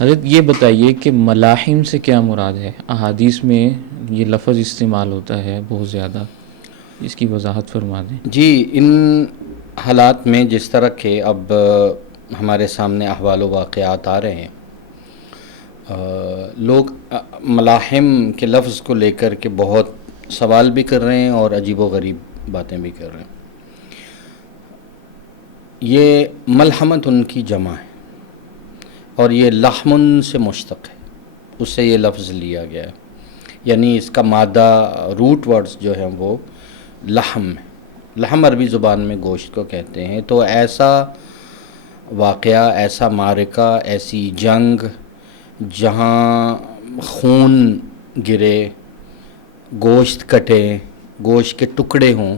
حضرت یہ بتائیے کہ ملاحم سے کیا مراد ہے؟ احادیث میں یہ لفظ استعمال ہوتا ہے بہت زیادہ، اس کی وضاحت فرما دیں۔ جی، ان حالات میں جس طرح کہ اب ہمارے سامنے احوال و واقعات آ رہے ہیں، لوگ ملاحم کے لفظ کو لے کر کے بہت سوال بھی کر رہے ہیں اور عجیب و غریب باتیں بھی کر رہے ہیں۔ یہ ملحمت ان کی جمع ہے اور یہ لحمن سے مشتق ہے، اس سے یہ لفظ لیا گیا ہے، یعنی اس کا مادہ روٹ ورڈز جو ہیں وہ لحم ہے۔ لحم عربی زبان میں گوشت کو کہتے ہیں۔ تو ایسا واقعہ، ایسا معرکہ، ایسی جنگ جہاں خون گرے، گوشت کٹے، گوشت کے ٹکڑے ہوں،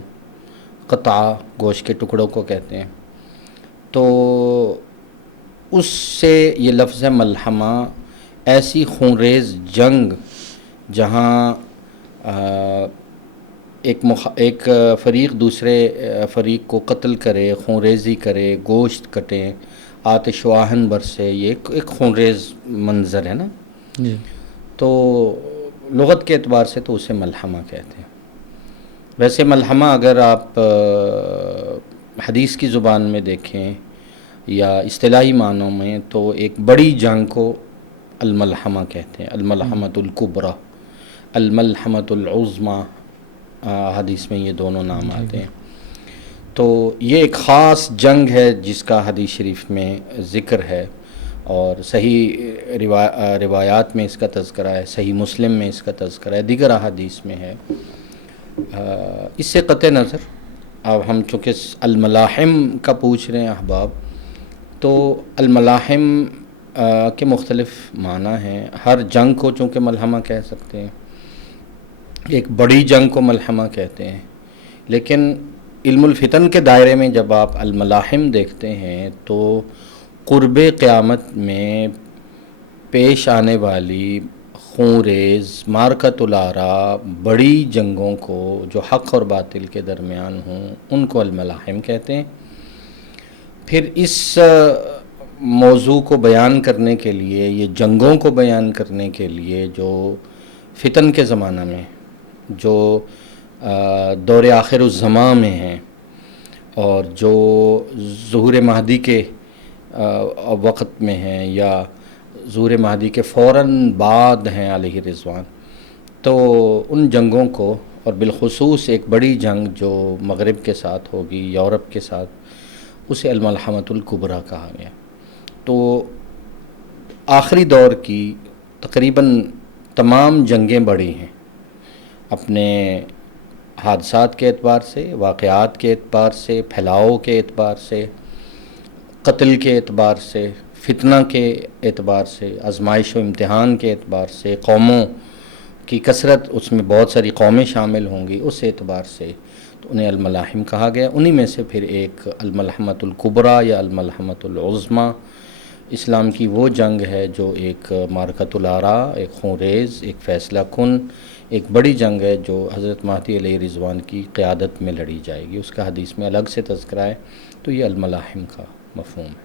قطع گوشت کے ٹکڑوں کو کہتے ہیں، تو اس سے یہ لفظ ہے ملحمہ۔ ایسی خونریز جنگ جہاں ایک فریق دوسرے فریق کو قتل کرے، خونریزی کرے، گوشت کٹے، آتش و آہن برسے، یہ ایک خونریز منظر ہے نا۔ جی، تو لغت کے اعتبار سے تو اسے ملحمہ کہتے ہیں۔ ویسے ملحمہ اگر آپ حدیث کی زبان میں دیکھیں یا اصطلاحی معنوں میں، تو ایک بڑی جنگ کو الملحمہ کہتے ہیں، الملحمۃ الکبریٰ، الملحمۃ العظمیٰ، حدیث میں یہ دونوں نام جی، آتے ہیں۔ تو یہ ایک خاص جنگ ہے جس کا حدیث شریف میں ذکر ہے، اور صحیح روایات میں اس کا تذکرہ ہے، صحیح مسلم میں اس کا تذکرہ ہے، دیگر احادیث میں ہے۔ اس سے قطع نظر اب ہم چونکہ الملاحم کا پوچھ رہے ہیں احباب، تو الملاحم کے مختلف معنی ہیں۔ ہر جنگ کو چونکہ ملحمہ کہہ سکتے ہیں، ایک بڑی جنگ کو ملحمہ کہتے ہیں، لیکن علم الفتن کے دائرے میں جب آپ الملاحم دیکھتے ہیں تو قرب قیامت میں پیش آنے والی خونریز معرکۃ الآراء بڑی جنگوں کو جو حق اور باطل کے درمیان ہوں، ان کو الملاحم کہتے ہیں۔ پھر اس موضوع کو بیان کرنے کے لیے، یہ جنگوں کو بیان کرنے کے لیے جو فتن کے زمانہ میں، جو دور آخر الزماں میں ہیں، اور جو ظہور مہدی کے وقت میں ہیں یا ظہور مہدی کے فوراً بعد ہیں علیہ رضوان، تو ان جنگوں کو، اور بالخصوص ایک بڑی جنگ جو مغرب کے ساتھ ہوگی، یورپ کے ساتھ، اسے الملحمۃ الکبریٰ کہا گیا۔ تو آخری دور کی تقریباً تمام جنگیں بڑی ہیں، اپنے حادثات کے اعتبار سے، واقعات کے اعتبار سے، پھیلاؤ کے اعتبار سے، قتل کے اعتبار سے، فتنہ کے اعتبار سے، آزمائش و امتحان کے اعتبار سے، قوموں کی کثرت، اس میں بہت ساری قومیں شامل ہوں گی، اس اعتبار سے تو انہیں الملاحم کہا گیا۔ انہی میں سے پھر ایک الملحمۃ الکبریٰ یا الملحمۃ العظمیٰ اسلام کی وہ جنگ ہے جو ایک معرکۃ الآراء، ایک خونریز، ایک فیصلہ کن، ایک بڑی جنگ ہے جو حضرت مہدی علیہ رضوان کی قیادت میں لڑی جائے گی۔ اس کا حدیث میں الگ سے تذکرہ ہے، تو یہ الملاحم کا مفہوم ہے۔